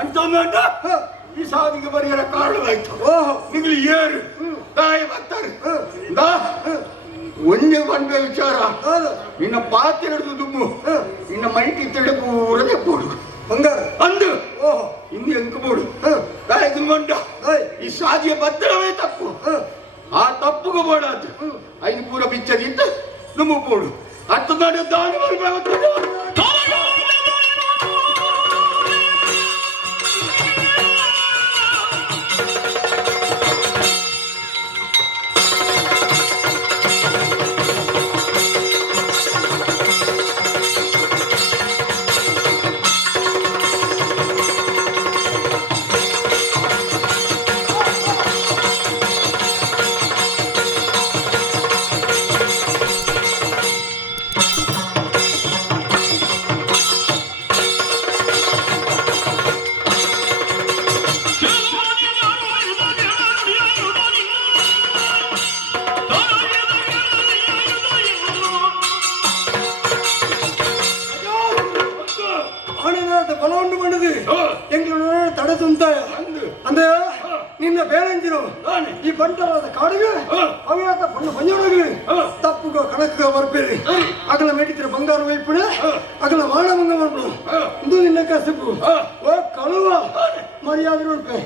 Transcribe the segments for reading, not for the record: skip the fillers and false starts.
ಅಂತಂದ ಈ ಸಾವಿಗೆ ಬರೆಯರ ಕಾರಣವಾಯ್ತು. ನಿಗ್ಲಿ ಏರು ತಾಯಿ ಬರ್ತಾರೆ ಒಂದೇ ಬಂದ ವಿಚಾರ. ನಿನ್ನ ಪಾತ್ರೆ ಹಿಡಿದು ದುಮ್ಮು ನಿನ್ನ ಮೈಟಿ ತೆಡೆ ಪೂರದೆ ಪೋಡು ಬಂಗಾರ ಅಂದು ಹಿಂದೆ ಎಂಕಬೋಡು ತಾಯಿ ದುಮ್ಮಂಡ ಈ ಸಾದಿಯ ಭದ್ರವೇ ತಪ್ಪು. ಆ ತಪ್ಪುಗ ಬೋಡಾದು ಐದು ಪೂರ ಬಿಚ್ಚದಿತ್ತು ದುಮ್ಮು ಪೋಡು ಹತ್ತು ನಾಡು ದಾಳಿ ಬಲವನ್ನು ಮಾಡಿದ್ವಿ ಎಂಗ್ಳೂರ ತಡೆದುಂತ ಅಂದ್ರೆ ನಿನ್ನ ಬೇರೆಂಜಿರು ಈ ಬಂಟರಾದ ಕಾಡಿಗೆ ಅವ್ಯಾತ ಬಣ್ಣ ಬಂಜೋಡಗೆ ತಪ್ಪುಗ ಕಣಕ್ಕ ಬರ್ಬೇರಿ ಅಗಲ ಮೇಟಿದ್ರೆ ಬಂಗಾರ ವೈಪುಣ ಅಗಲ ಮಾಡಮಂಗ ಮಾಡ್ಬಿಡು ಇದು ನಿನ್ನ ಕಸಬು ಓ ಕಳುವ ಮರ್ಯಾದೆ ಉಳ್ಪೆ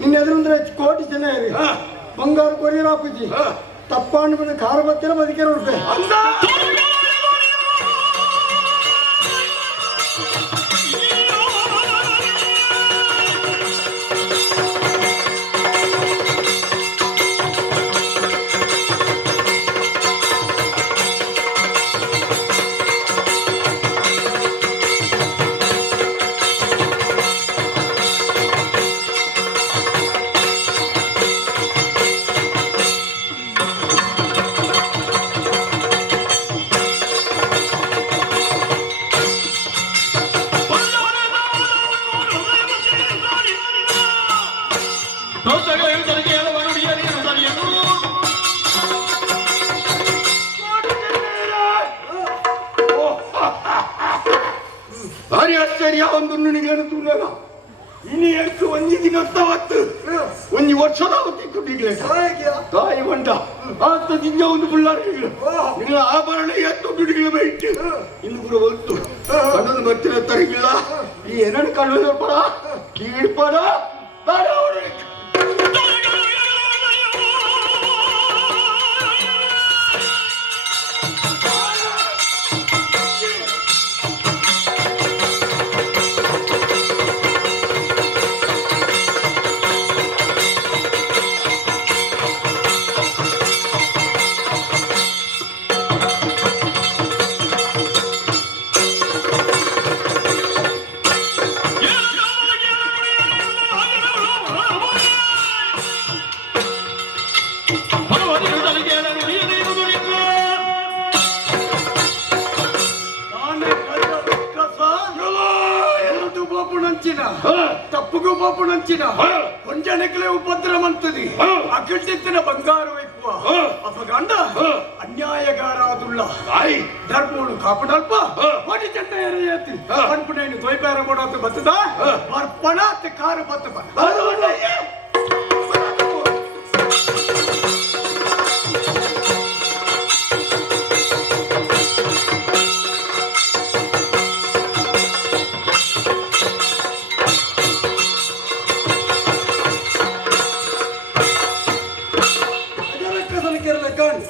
ನಿನ್ನ ಎದುರುಂದ್ರೆ ಕೋಟಿ ಜನ ಇರಿ ಬಂಗಾರ ಕೊರಿಯರ್ ಆಪುಜಿ ತಪ್ಪಾಂಡು ಬಂದು ಖಾರ ಬತ್ತಿರ ಬದುಕಿರ ಉಳ್ಪೆ ಭಾರಿ ಆಶ್ಚರ್ಯ ಒಂದು ನಿನಗೇನು ತುಳ್ಳಗ ಇನ್ನು ಎಷ್ಟು ಒಂಜಿ ದಿನತ್ತವತ್ತು ಒಂಜಿ ವರ್ಷದ ಹೊತ್ತಿತ್ತು ಈಗಲೇ ತಾಯಿ ಬಂಟ ಆತ ದಿಂಜ ಒಂದು ಬುಳ್ಳಾರಿಗಳು ನಿನ್ನ ಆಭರಣ ಎತ್ತು ದುಡಿಗಳ ಬೈಟ್ ಇನ್ನು ಕೂಡ ಹೊತ್ತು ಕಣ್ಣನ್ನು ಬರ್ತಿರ ತರಗಿಲ್ಲ ಈ ಎರಡು ಕಣ್ಣು ಪಡ ಕೀಳ್ಪಡ తప్పుకు పోపు నంచిన కొంచెనకలే ఉపద్రవంతది అకల్టిత్తిన బంగారు వైపు అపగండ అన్యాయగారాదుల్లా ధర్మమును కాపడల్ప వాటి చెండ ఎరయతి అన్పునేని తోయిపేర మోడత బతుదా వర్పణాతి కార బతుబ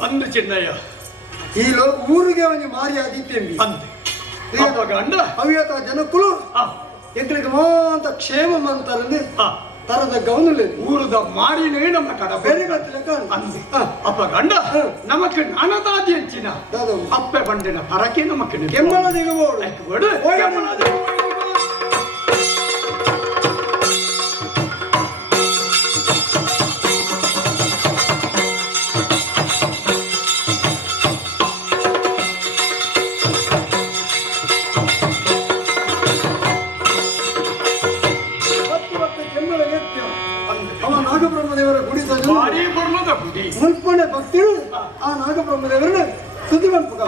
ಅಂದು ಚಿನ್ನಯ್ಯ ಈ ಊರಿಗೆ ಒಂದು ಮಾರಿ ಆದಿತ್ಯಂಬಿ ಅಂದೆ ಗಂಡ ಅವ್ಯಾತ ಜನಕ್ಕೂ ಎಂಗಳಿಗೆ ಮಾಂತ ಕ್ಷೇಮಂ ಅಂತಾರಂದ್ರೆ ತರದ ಗೌನಲೆ ಊರದ ಮಾರಿನೇ ನಮ್ಮ ಕಡ ಬೇರೆ ಗೊತ್ತಿಲ್ಲ ಅಂದೆ ಅಪ್ಪ ಗಂಡ ನಮಕ್ಕೆ ನಾನದಾದಿ ಅಂಚಿನ ಅಪ್ಪೆ ಬಂಡಿನ ಪರಕೆ ನಮಕ್ಕೆ ಕೆಮ್ಮಲ ದಿಗಬೋಡು ಮುಲ್ಪನೆ ಭಕ್ತಿರು ಆ ನಾಗಬ್ರಹ್ಮದೇವರನ್ನ ಸುದ್ದಿವಂತುಗ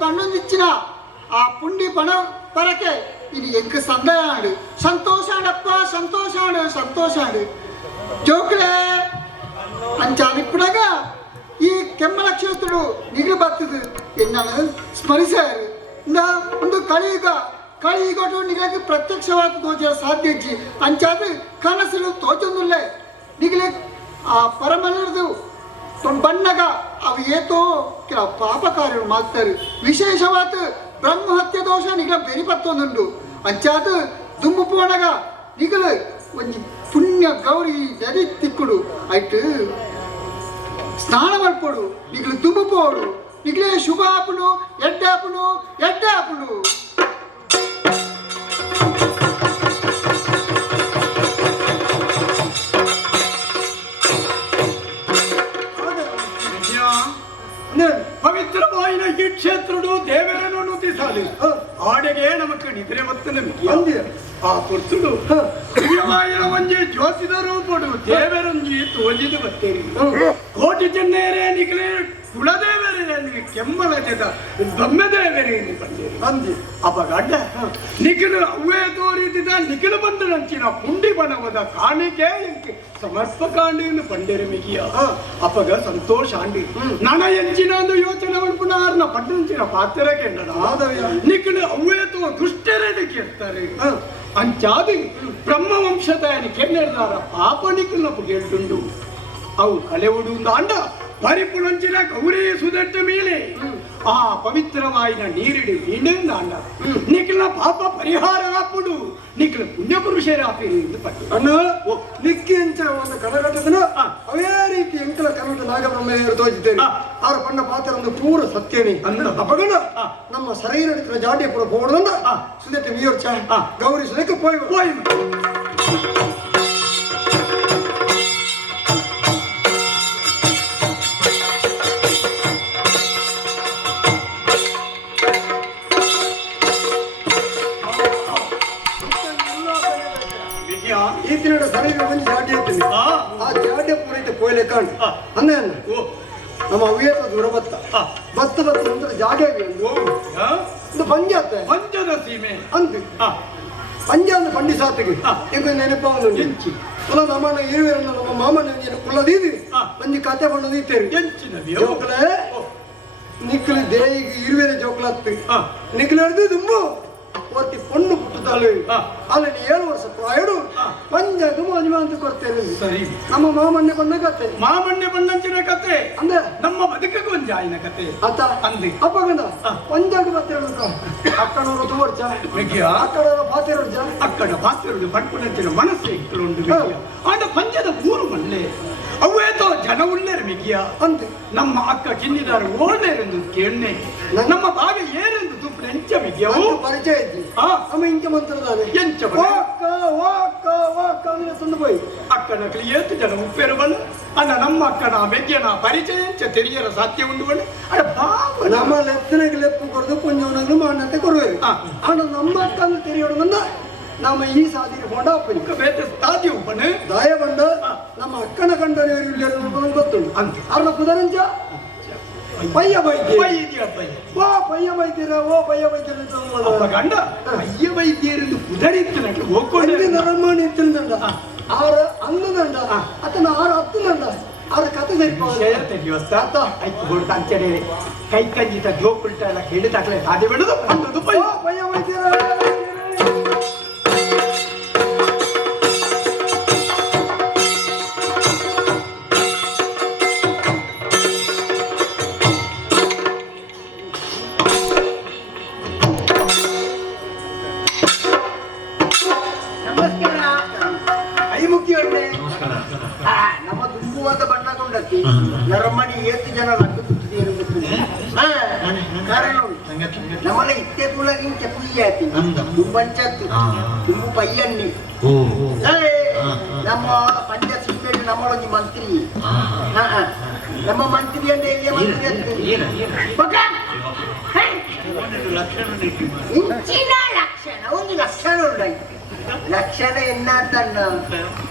పన్నుందిచ్చిన ఆ పుండి పరకే ఇది ఎంక సందయాడు సంతోషాడప్ప సంతోషాడు జోకులే ಅಂಚಾನಿಪ್ಪಡಾಗ ಈ ಕೆಮ್ಮಲಕ್ಷೇತ್ರುಡು ನಿಗಲು ಬರ್ತದೆ ಎನ್ನನ್ನು ಸ್ಮರಿಸಾರು ಒಂದು ಕಳಿಯುಗಟು ನಿಗಲಿಗೆ ಪ್ರತ್ಯಕ್ಷವಾಗಿ ತೋಚ ಸಾಧ್ಯ ಇಜ್ಜಿ ಅಂಚಾದ ಕನಸಲು ತೋಚೊಂದುಲ್ಲೆ ನಿಗಲಿ ಆ ಪರಮಲರದು ಬಣ್ಣಗ ಅವು ಏತೋ ಕೆಲವು ಪಾಪ ಕಾರ್ಯಗಳು ಮಾಡ್ತಾರೆ ವಿಶೇಷವಾದ ಬ್ರಹ್ಮಹತ್ಯೆ ದೋಷ ನಿಗಲ ಬೆರಿಪತ್ತೊಂದುಂಡು ಅಂಚಾದ ದುಂಬು ಪೋಣಗ ನಿಗಲು ಒಂದು ಪುಣ್ಯ ಗೌರಿ ನದಿ ತಿಕ್ಕುಡು ಆಯ್ತು ಸ್ನಾನ ಮಾಡ್ಕೊಡು ನಿಗಲು ದುಂಬುಪೋಡು ನಿಗಲೇ ಶುಭ ಆಪುಡು ಎಡ್ಡಾಪುಡು ಪವಿತ್ರವಾಯಿನ ಈ ಕ್ಷೇತ್ರಡು ದೇವರನ್ನು ನುತಿಸಾಲಿ ಆಡೆಗೆ ನಮಕ್ಕೆ ನಿದ್ರೆ ಮತ್ತು ನಂಬಿಕೆ ಆ ಪುರುಷುಡು ಪ್ರಿಯವಾಯಿನ ಒಂಜಿ ಜೋಸಿದ ರೂಪಡು ದೇವರಂಜಿ ತೋಜಿದು ಬತ್ತೇರಿ ಕೋಟಿ ಚೆನ್ನೇರೆ ನಿಗಲೇ ಕುಲದೇವರೇ ಕೆಮ್ಮಲ ಜದ ದೊಮ್ಮೆದೇವರೇ ಬಂದೇರಿ ಅಂದಿ ಅಪಗಡ್ಡ ನಿಖಿಲು ಅವೇ ತೋರಿದ ನಿಖಿಲು ಬಂದು ನಂಚಿನ ಪುಂಡಿ ಬಣವದ ಕಾಣಿಕೆ ಸಮರ್ಪಕಾಂಡಿಯನ್ನು ಪಂಡೇರಿ ಮಿಗಿಯ ಅಪಗ ಸಂತೋಷ ಅಂಡಿ ನನ ಎಂಚಿನ ಒಂದು ಯೋಚನೆ ಮಾಡ್ಕೊಂಡ ಪಟ್ಟಂಚಿನ ಪಾತ್ರ ಕೆಂಡ ನಿಖಿಲು ಅವೇ ತೋ ದುಷ್ಟರೇ ಕೇಳ್ತಾರೆ ಅಂಚಾದಿ ಬ್ರಹ್ಮವಂಶದ ಕೆನ್ನೆಡ್ದಾರ ಪಾಪ ನಿಖಿಲ್ ನಪ್ಪು ಕೇಳ್ತುಂಡು ಅವು ಕಳೆವುಡು ಅಂಡ ಪರಿಪುಣಂಚಿನ ಗೌರಿ ಸುದಟ್ಟ ಮೇಲೆ ಆ ಪವಿತ್ರವಾಯಿನ ನೀರಿಡಿ ಇಂಡ ನಿಖಿಲ ಪಾಪ ಪರಿಹಾರ ಆಪುಡು ನಿಖಿಲ ಪುಣ್ಯ ಪುರುಷರಾಪಿರಿ ಎಂದು ಪಟ್ಟು ಅಣ್ಣ ನಿಕ್ಕಿ ಅಂಚ ಒಂದು ಕನಗಟ್ಟದನ ಅವೇ ರೀತಿ ಎಂಕಲ ಕನ್ನಡ ನಾಗಬ್ರಹ್ಮೆಯರು ತೋಚಿದ್ದೇನೆ ಆರು ಪಣ್ಣ ಪಾತ್ರ ಒಂದು ಪೂರ ಸತ್ಯನೇ ಅಪಗಣ ನಮ್ಮ ಶರೀರ ಜಾಡಿಯ ಪುರ ಹೋಡದಂದ ಸುದಟ್ಟ ಮೀಯೋರ್ಚ ಗೌರಿ ಸುದಕ್ಕೆ ಪೋಯ್ ಈತಿನ ಶರೀರ ಬಂದು ಜಾಡಿ ಇರ್ತೀನಿ ಆ ಜಾಡಿಯ ಪೂರೈತೆ ಪೋಯ್ಲೆ ಕಾಣ್ ಅಂದೆ ಅನ್ನ ನಮ್ಮ ಅವಿಯತ ದೂರ ಬತ್ತ ನಂತರ ಜಾಡಿ ಆಗಿ ಒಂದು ಪಂಜಾತ ಪಂಚದ ಸೀಮೆ ಅಂದು ಪಂಜ ಅಂದ್ರೆ ಪಂಡಿ ಸಾತಿಗೆ ಈಗ ನೆನಪ ಒಂದು ಎಂಚಿ ಕುಲ ನಮ್ಮಣ್ಣ ಇರುವೆರನ್ನ ನಮ್ಮ ಮಾಮಣ್ಣ ಕುಲದೀದಿ ಒಂಜಿ ಕತೆ ಬಣ್ಣದ ಇತ್ತೇರಿ ಜೋಕಲೆ ನಿಕ್ಕಲು ದೇಯಿಗೆ ಇರುವೆರೆ ಜೋಕಲತ್ತು ನಿಕ್ಕಲು ಹಿಡಿದು ದುಂಬು ಒತ್ತಿ ಪೊಣ್ಣು ಪುಟ್ಟದಾಳು ಅಲ್ಲಿ 7 ವರ್ಷ ಪ್ರಾಯಡು ಪಂಜಾಗ ಮದುವೆ ಅಂತ ಕೊಡ್ತೇನೆ ಸರಿ ನಮ್ಮ ಮಾಮಣ್ಣೆ ಬಣ್ಣ ಕತೆ ಮಾಮಣ್ಣೆ ಬಣ್ಣಂಚಿನ ಕತೆ ಅಂದ್ರೆ ನಮ್ಮ ಬದುಕಕ್ಕೆ ಒಂದು ಜಾಯಿನ ಕತೆ ಆತ ಅಂದಿ ಅಪ್ಪಗಂಡ ಪಂಜಾಗ ಬರ್ತೇವೆ ಅಕ್ಕನವರು ತೋರ್ಚ ಅಕ್ಕಡವರ ಪಾತೆರೋಡ್ಜ ಅಕ್ಕಡ ಪಾತ್ರೆಗಳು ಪಡ್ಕೊಂಡಂಚಿನ ಮನಸ್ಸು ಇಟ್ಕೊಂಡು ಆಡ ಪಂಜದ ಮೂರು ಮಲ್ಲೆ ಅವೇತೋ ಜನ ಉಳ್ಳೇರು ಮಿಗಿಯ ಅಂತೆ ನಮ್ಮ ಅಕ್ಕ ಕಿನ್ನಿದಾರು ಓಡೇರೆಂದು ಕೇಳ್ನೆ ನಮ್ಮ ಬಾವಿ ಏರೆಂದು ತುಪ್ಪು ಎಂಚ ಮಿಗಿಯ ಪರಿಚಯ ಇದ್ದಿ ನಮ್ಮ ಇಂಚ ಮಂತ್ರದಾನೆ ಎಂಚ ತಂದು போய் ಅಕ್ಕನ ಕ್ಲಿಯೇತು ಜನ ಉಪ್ಪೇರು ಬಣ್ಣ ಅಣ್ಣ ನಮ್ಮ ಅಕ್ಕನ ಬೆಗ್ಯನ ಪರಿಚಯ ಎಂಚ ತೆರಿಯರ ಸಾಧ್ಯ ಉಂಡು ಬಣ್ಣ ಅಡ ಬಾವ ನಮ್ಮ ಲೆತ್ತನೆಗೆ ಲೆಪ್ಪು ಕೊಡದು ಪುಂಜವನಗಳು ಮಾಡಂತೆ ಕೊಡುವೇರು ಅಣ್ಣ ನಮ್ಮ ಅಕ್ಕನ ತೆರಿಯೋಡು ಬಂದ ನಮ್ಮ ಈ ಸಾದಿಗೆ ಹೊಂಡ ಬೇತೆ ಸಾಧ್ಯ ಉಪ್ಪಣ್ಣು ದಾಯ ಬಂದ ನಮ್ಮ ಅಕ್ಕನ ಕಂಡನೆ ಗೊತ್ತುಂಟು ಅವ್ರನ್ನ ಪುದರಂಚ ಪಯ್ಯ ವೈದ್ಯ ಓ ಪಯ್ಯ ವೈದ್ಯರ ಗಂಡ ಅಯ್ಯ ವೈದ್ಯರಿಂದ ಕುದರಿತ್ತು ಹೋಗ್ಕೊಂಡು ನರಮಾಣಿ ಇತ್ತಿಂದಂಡ ಆರ ಅಂಗದಂಡ ಅತನ ಆರ ಹತ್ತುದಂಡ ಆರ ಕತೆ ಸರಿಪೋಸ್ತ ಆಯ್ತು ಹೊಡ್ತ ಅಂಚನೆ ಕೈ ಕಂಜಿತ ಜೋಕುಲ್ಟ ಎಲ್ಲ ಕೇಳಿ ತಕ್ಕಲೆ ಸಾಧ್ಯ ಬಿಡುದು ಅಂದದು ಪಯ್ಯ ವೈದ್ಯರ ನಮ್ಮ ತುಂಬುವಾದ ಬಣ್ಣಗೊಂಡಕ್ಕೆ ನರಮಣಿ ಏತು ಜನ ರಕ್ತ ತುಟ್ಟಿದೆ ಕಾರಣ ನಮ್ಮನ್ನ ಇತ್ತೆ ತುಳಗಿಂಚ ಪುಯ್ಯಾತಿ ತುಂಬಂಚತ್ತು ತುಂಬು ಪಯ್ಯನ್ನಿ ನಮ್ಮ ಪಂಚ ಸಿಪ್ಪೆಟ್ಟು ನಮ್ಮಳೊಂದು ಮಂತ್ರಿ ನಮ್ಮ ಮಂತ್ರಿ ಅಂದ್ರೆ ಎಲ್ಲಿಯ ಮಂತ್ರಿ ಅಂತ ಇಂಚಿನ ಲಕ್ಷಣ ಒಂದು ಲಕ್ಷಣ ಉಂಟಾಯ್ತು ಲಕ್ಷಣ ಎನ್ನಾತನ್ನ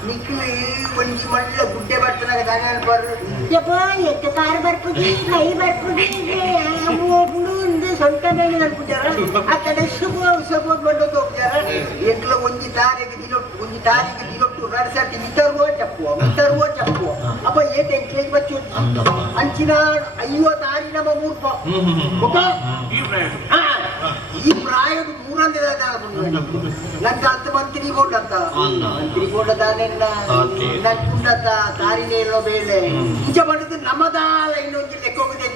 ನಿಕ್ಲಿ ಒಂಜಿ ಮಳ್ಳ ಗುಡ್ಡೆ ಬರ್ತನಾಗ ದಾನ ಬರ್ ಯಪ್ಪ ಎತ್ತ ಕಾರ್ ಬರ್ಪುದಿ ಕೈ ಬರ್ಪುದಿ ಓಡು ಒಂದು ಸೊಂಟನೇ ಅನ್ಬಿಟ್ಟಾರ ಆ ಕಡೆ ಶುಭ ಬಂದದ್ದು ಹೋಗ್ತಾರ ಎಂಟ್ಲ ಒಂಜಿ ತಾರಿಗೆ ದಿಲೊಟ್ಟು ನಡ್ಸಾಟಿ ಇತರುವ ಚಪ್ಪುವ ಅಪ್ಪ ಏಟ್ ಎಂಟ್ಲಿಗೆ ಬಚ್ಚು ಅಂಚಿನ 50 ಆರಿ ನಮ್ಮ ಮೂರ್ಪ ಈ ಪ್ರಾಯದ ಮೂರಂದೇ ನಂಗೆ ಅಂತ ಮಂತ್ರಿ ಕೊಂಡಂತ ನನ್ಕುಂಡಂತ ತಾರಿನೇನೋ ಬೇಳೆ ನಿಜ ಮಾಡಿದ್ದು ನಮ್ಮದಾಲ ಇನ್ನೊಂದು ಲೆಕ್ಕ ಹೋಗಿದೆ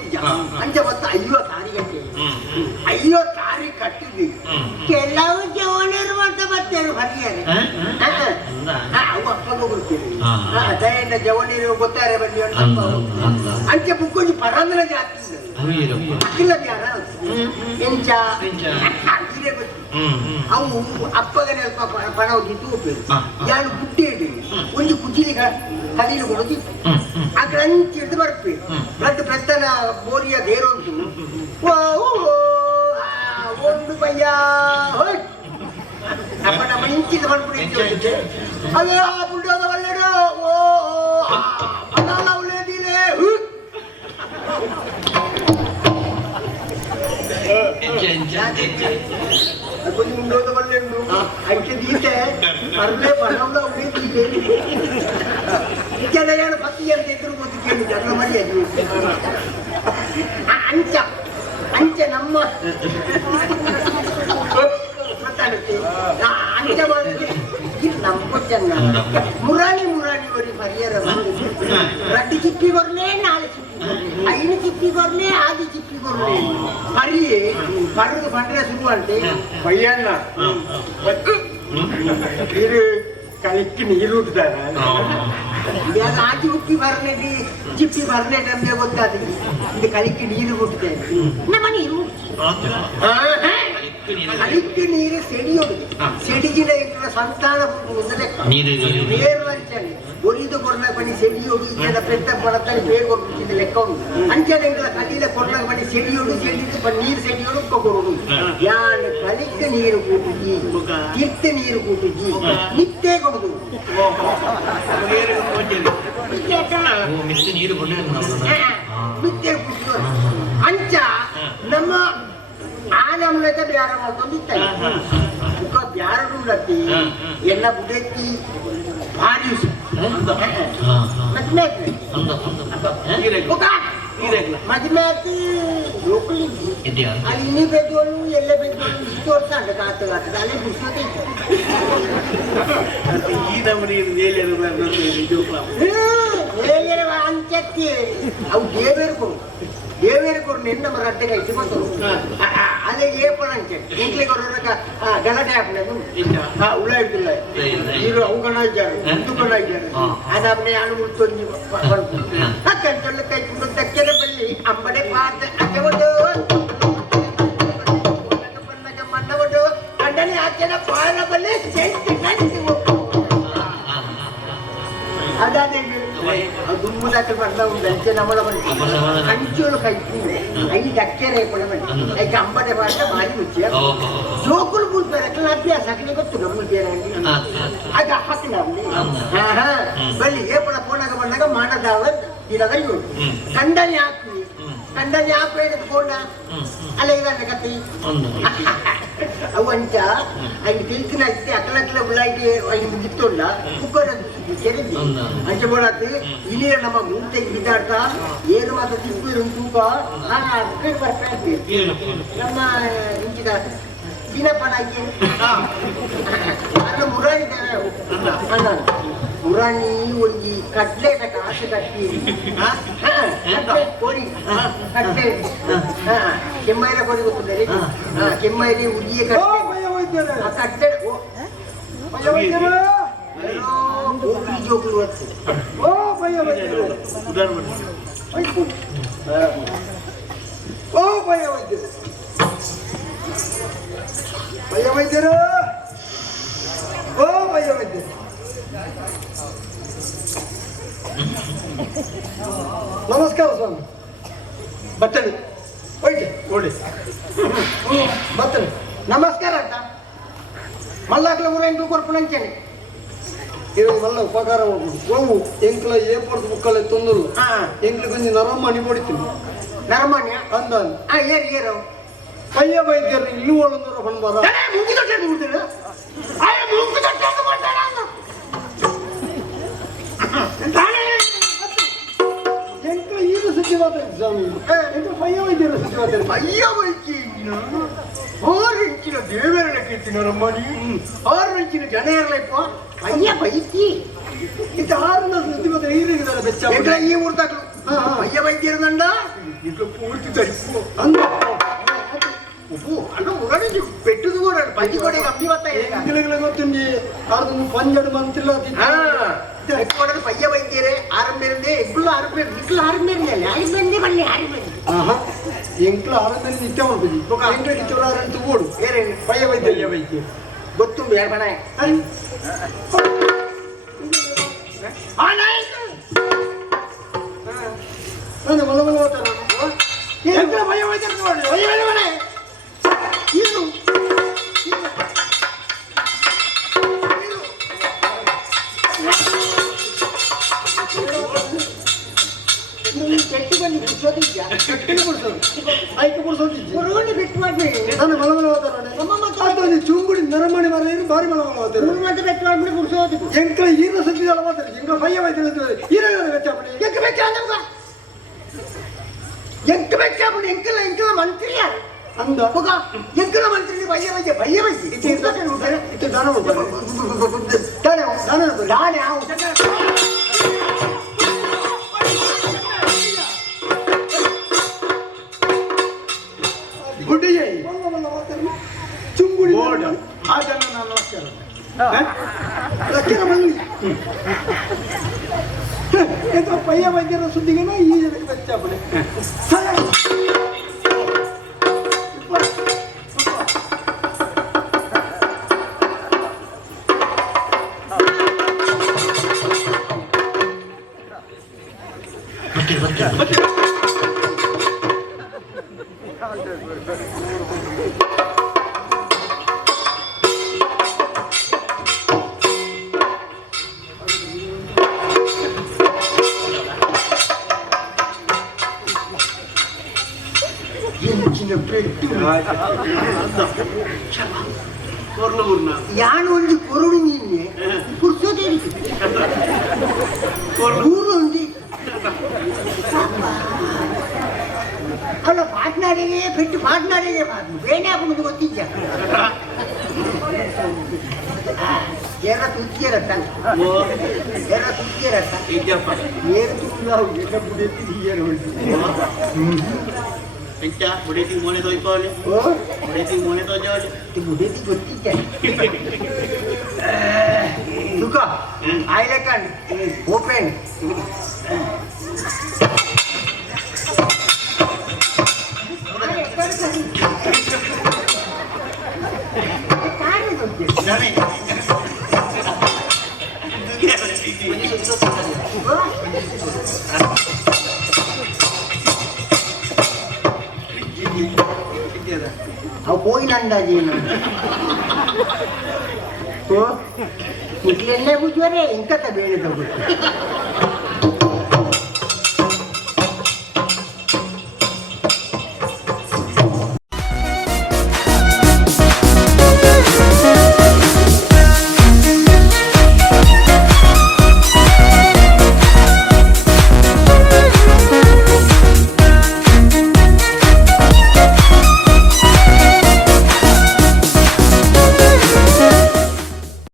ಅಂಚ ಮತ್ತೆ 50 ತಾರಿ ಗಂಟೆ 50 ತಾರಿ ಕಟ್ಟಿದ್ವಿ ಕೆಲವು ಜವನರು ಅಂತ ಬರ್ತೇನೆ ಹರಿಯಾರೆ ಅವು ಅಪ್ಪಗ ಬರ್ತೀವಿ ದಯಣ್ಣ ಜವನೀರು ಗೊತ್ತಾರೆ ಬನ್ನಿ ಅಂಚೆ ಬುಕ್ಕೊಂಜಿ ಪರಂದ್ರ ಜಾತಿ ಅಕ್ಕಿಲ್ಲ ಜ್ಞಾನ ಎಂಚ ಇದೇ ಗೊತ್ತು ಅವು ಅಪ್ಪಗನೆ ಅಲ್ಪ ಪಣ ಹೋಗಿತ್ತು ಹೋಗ್ಬೇಕು ಯಾರು ಬುಟ್ಟಿ ಇಡಿ ಒಂದು ಕುಜಿಲಿಗ ಕಲೀಲು ಕೊಡೋದಿತ್ತು ಆ ಕಡೆ ಅಂಚಿ ಹಿಡಿದು ಬರ್ಬೇಕು ಬ್ಲಡ್ ಪ್ರಸ್ತನ ಬೋರಿಯ ದೇರೊಂದು ಒಂದು ಬಯ್ಯ ಹೋಯ್ ಅಪ್ಪ ನಮ್ಮ ಇಂಚಿದ ಮಾಡ್ಬಿಟ್ಟು ಅದೇ ಆ ಬುಡ್ಡೋದ ಒಳ್ಳೆಡ ಓ ಅಲ್ಲ ಒಳ್ಳೆದಿಲ್ಲ కొంచెం ఉండదు వాళ్ళు అయితే తీస్తే అర్లే పనంలో ఉండే తీసే ఇక్కడ పత్తి ఎంత ఎదురు పొద్దుకేండి జగన్ మళ్ళీ అంచె నమ్మ అంచె ನಮ್ಮಚ್ಚನ್ನ ಮುರಾಣಿ ಬರೀ ಪರಿಹಾರ ರಡ್ಡಿ ಚಿಪ್ಪಿ ಬರ್ಲೆ 4 ಚಿಪ್ಪಿ ಬರ್ಲೆ 5 ಚಿಪ್ಪಿ ಬರ್ಲೆ 6 ಚಿಪ್ಪಿ ಬರ್ಲೆ మరి పరుగు పండుగ శురు అంటే పయ్యన్న మీరు కలికి నీరు ఉంటుందా ఆచి ఉప్పి బరనేది చిప్పి బరనేది అంటే ಗೊತ್ತಾది ఇది కలికి నీరు ఉంటుంది ನಮ್ಮ ನೀರು కలికి నీరు సెడిగిన ఇట్లా సంతాన పేరు అంచని ఒరిదు కొరల పని సెడియోడు ఇక్కడ పెద్ద పడతని పేరు కొడుతుంది లెక్క ఉంది అంచని ఇక్కడ కలీల కొరల పని సెడియోడు నీరు సెడియోడు ఒక్కొక్కరు యాన్ కలికి నీరు కూటుజీ కిర్తి నీరు కూటుజీ నిత్తే కొడుదు ಅಂಚ ನಮ್ಮ ಆನಮ್ಲತೆ ಬ್ಯಾರ ಮಾಡ್ಕೊಂಡಿತ್ತ ಬ್ಯಾರಡು ಉಳ್ಳತ್ತಿ ಎಲ್ಲ ಬುಡತ್ತಿ ಭಾರಿ మధ్యమేకి లోకల్ అది ఇన్ని పెద్దోళ్ళు ఎల్ల పెద్దోళ్ళు ఇటు వస్తాంట కాస్త అదే పుస్తకం అంచెత్తి అವು ದೇವೇರಿಕೊರು ನಿನ್ನ ರಡ್ಡೆಗೆ ಇಟ್ಟು ಬಂದರು ಅದೇ ಏಪಣ ಅಂಚೆ ಇಂಗ್ಲಿಗೆ ಹೊರಗ ಗಲಾಟೆ ಹಾಕ್ಬೇಕು ಉಳ್ಳ ಇಟ್ಟಿಲ್ಲ ಈಗ ಅವು ಗಣ ಇದ್ದಾರೆ ಹಿಂದೂ ಗಣ ಇದ್ದಾರೆ ಅದಾದ್ಮೇಲೆ ನಾನು ಮುಳ್ತೊಂದು ಕಂಟೊಳ್ಳು ಕೈ ಕುಂಡು ತಕ್ಕೆರೆ ಬಲ್ಲಿ ಅಂಬಡೆ ಪಾತ ಅಕ್ಕವಡು ಮಣ್ಣವಡು ಕಂಡನೆ ಆಚೆನ ಪಾಲ ಬಲ್ಲಿ ಸೆಂಟಿ ಗಂಟಿ ಅದಾದ ದುಮ್ಮು ದಾಖಲೆ ಬರ್ತಾ ಉಂಟು ಅಂಚೆ ನಮ್ಮಳ ಬಂದು ಅಂಚೋಳು ಕೈಕು 5 ಅಕ್ಕೆರೆ ಪಡಬಂಡಿ ಐಕ ಅಂಬಡೆ ಪಾಟ ಭಾರಿ ಮುಚ್ಚಿಯ ಜೋಕುಲು ಕೂಡ್ತಾರೆ ಅಕ್ಲ ಅಭ್ಯಾಸ ಹಾಕಲಿ ಗೊತ್ತು ನಮ್ಮ ಬೇರಂಡಿ ಆಗ ಹಾಕಿಲ್ಲ ಅವಳಿ ಬಲ್ಲಿ ಏಪಡ ಪೋಣಾಗ ಬಂದಾಗ ಮಾಡದಾವ ಇಲ್ಲದ ಇವು ಕಂಡನೆ ಹಾಕಿ ಕೋಣ ಅಲ್ಲ ಇದಾನೆ ಕತ್ತಿ ಅವು ಅಂಚ ಐದು ತಿಳಿಸಿನ ಅಷ್ಟೇ ಅಕ್ಕಲಕ್ಕಲ ಉಳ್ಳಾಗಿ ಐದು ಮುಗಿತ್ತೋಲ್ಲ ಕುಕ್ಕರ್ ಕೆರೆದಿ ಅಂಚ ಬೋಡಾತು ಇಲ್ಲಿ ನಮ್ಮ ಮುಂದೆ ಬಿದ್ದಾಡ್ತಾ ಏನು ಮಾತ್ರ ತಿಂಪಿರು ತೂಕ ಬರ್ತಾ ನಮ್ಮ ಇಂಚಿದ ಚೀನಪ್ಪನಾಗಿ ಮುರಾಣಿ ಒಂಜಿ ಕಡ್ಲೆದ ಕಾಸು ಕಟ್ಟಿ ಕೋರಿ ಕಡ್ಲೆ ಕೆಮ್ಮೈರ ಕೋರಿ ಗೊತ್ತಿದ್ದಾರೆ ಕೆಮ್ಮೈರಿ ಉರಿಯ ಕಡ್ಲೆ ಜೋಕುಲು ವೈದ್ಯರು ನಮಸ್ಕಾರ ಸ್ವಾಮಿ ಬರ್ತೇನೆ ನೋಡಿ ಬರ್ತೇನೆ ನಮಸ್ಕಾರ ಅಂತ ಮಲ್ಲಾಕ್ಲ ಊರ ಎಂಟು ಕೊರ್ಪಣಂಚನೆ ಇರೋ ಮಲ್ಲ ಉಪಕಾರ ಮಾಡ್ಬೋದು ಹೋಗು ಎಂಕ್ಲ ಏಪರ್ದು ಬುಕ್ಕಲ್ಲ ತೊಂದರು ಎಂಕ್ಲ ಕೊಂಚ ನರಮಣಿ ಹೊಡಿತೀನಿ ನರಮಣ್ಯ ಅಂದ ಏರು ಪಯ್ಯ ವೈದ್ಯರು ಇಲ್ಲಿ ಒಳಂದರ ಬಂದ್ಬಾರ ಮೂಗು ತೊಟ್ಟೆ ನೋಡ್ತೇನೆ ಮೂಗು ತೊಟ್ಟೆ ಮಾಡ್ತಾಳ ಎಂತ ಈಗ ಸಚಿವಾದ ಎಕ್ಸಾಮ್ ಎಂತ ಪಯ್ಯ ವೈದ್ಯರ ಸಚಿವಾದ ಅಯ್ಯ ವೈದ್ಯ 6 ಇಂಚಿನ ದೇವರನ್ನ ಕೀರ್ತಿನ ನಮ್ಮನಿ 6 ಇಂಚಿನ ಜನ ಇರಲಪ್ಪ ಅಯ್ಯ ವೈದ್ಯ ಇಂತ 6 ಸಚಿವಾದ ಈರಿಗಿದಾರೆ ಬೆಚ್ಚ ಎಂತ ಈ ಊರ್ದಾಗ್ಲು ಅಯ್ಯ ವೈದ್ಯರ ದಂಡ ಇದು ಪೂರ್ತಿ ತರಿಪು ಅಂದ ಅಣ್ಣ ಉಗಾಡಿ ಪೆಟ್ಟುದು ಕೂಡ ಪಂಚಿ ಕೊಡೆ ಕಮ್ಮಿ ಬರ್ತಾ ಇದೆ ಎಂಗಿಲಗಳ ಗೊತ್ತುಂಡಿ ಅದು ಪಂಜಡು ಮಂತಿಲ್ಲ ఎక్కువ పయ్య వైద్యరే ఆరంభేరిందే ఎగ్గులు ఆరంభేరిందే ఆరంభేరిందే మళ్ళీ ఆరంభేరింది ಎಂಕ್ಲ ಆರಂಭದಲ್ಲಿ ನಿತ್ಯ ಮಾಡ್ಬೋದು ఒక ಎಂಕ್ಲಕ್ಕೆ ಚೋರಾರಂತ ಓಡು ಬೇರೆ ಪಯ್ಯ ವೈದ್ಯ ಗೊತ್ತುಂಟು ಯಾರು ಬಣ ನಾನು ಮಲ ಮಲ ಹೋಗ್ತಾರ ಎಂಕ್ಲ ಪಯ್ಯ ವೈದ್ಯರು ನೋಡಿ ಪಯ್ಯ ವೈದ್ಯ ಬಣ ಇದು ಕೆಟ್ಟು ಬಂದು ಬಿಡಿಸೋದಿದ್ಯಾ ಆಯ್ಕೆ ಬಿಡಿಸೋದಿದ್ದೆ ಹೊರಗಡೆ ಬಿಟ್ಟು ಮಾಡ್ಬೇಡಿ ನಾನು ಮಲ ಮಲ ಹೋಗ್ತಾರ ನಮ್ಮ ಮತ್ತೆ ಅದೊಂದು ಚುಂಗುಡಿ ನರಮಣಿ ಮರ ಏನು ಭಾರಿ ಮಲ ಮಲ ಹೋಗ್ತಾರೆ ಮತ್ತೆ ಬೆಟ್ಟು ಮಾಡ್ಬಿಡಿ ಬಿಡಿಸೋದು ಎಂಕ್ಲ ಈರ ಸದ್ಯದಲ್ಲ ಮಾತಾಡಿ ಎಂಕ್ಲ ಪಯ್ಯ ವೈದ್ಯ ಈರ ವೆಚ್ಚಾಪಡಿ ಎಂಕ ಬೆಚ್ಚ ಎಂಕ ಬೆಚ್ಚಾಪಡಿ ಎಂಕಲ ಮಂತ್ರಿ ಯಾರು ಅಂದ ಹೋಗ ಎಂಕಲ ಮಂತ್ರಿ ಪಯ್ಯ ವೈದ್ಯ ಇದು ದಾನ ದಾನೆ ಗುಡ್ಡಿಗೆ ಚುಂಗುಡಿ ಅದನ್ನ ನಾನು ನಮಸ್ಕಾರ ಲಕ್ಕಿನ ಬನ್ನಿ ಎಂತ ಪಯ್ಯ ವೈದ್ಯರ ಸುದ್ದಿಗೆನ ಈ ವೆಚ್ಚಾಪಡಿ ಯಾನು ಒಂದು ಕೊರಡು ನಿನ್ನೆ ಕುರ್ಸೋದೇ ಊರು ಒಂದು ಅಲ್ಲ ಪಾಟ್ನಾಡಿಗೆ ಬಿಟ್ಟು ಪಾಟ್ನಾಡಿಗೆ ಬೇನೆ ಹಾಕೊಂಡು ಗೊತ್ತಿದ್ದ ಜನ ತುತ್ತಿಯರತ್ತ ಜನ ತುತ್ತಿಯರತ್ತ ಏರು ತುಂಬ ಎಲ್ಲ ಬುಡೆತ್ತಿದ್ದೀಯರು Pecah, boleh tinggal mana tu ikut ni? Boleh tinggal mana tu aja ni? ಬುಡೆತಿ ಗೊತ್ತಿದ್ದ ಸುಖ ಆಯ್ಲೆಕಂಡ್ ಓಪನ್ Jangan. ಅವು పోయినందాజీను ఓ నీకు ఎన్నే బుజ్వరే ఇంకా తబేనే తగ్గు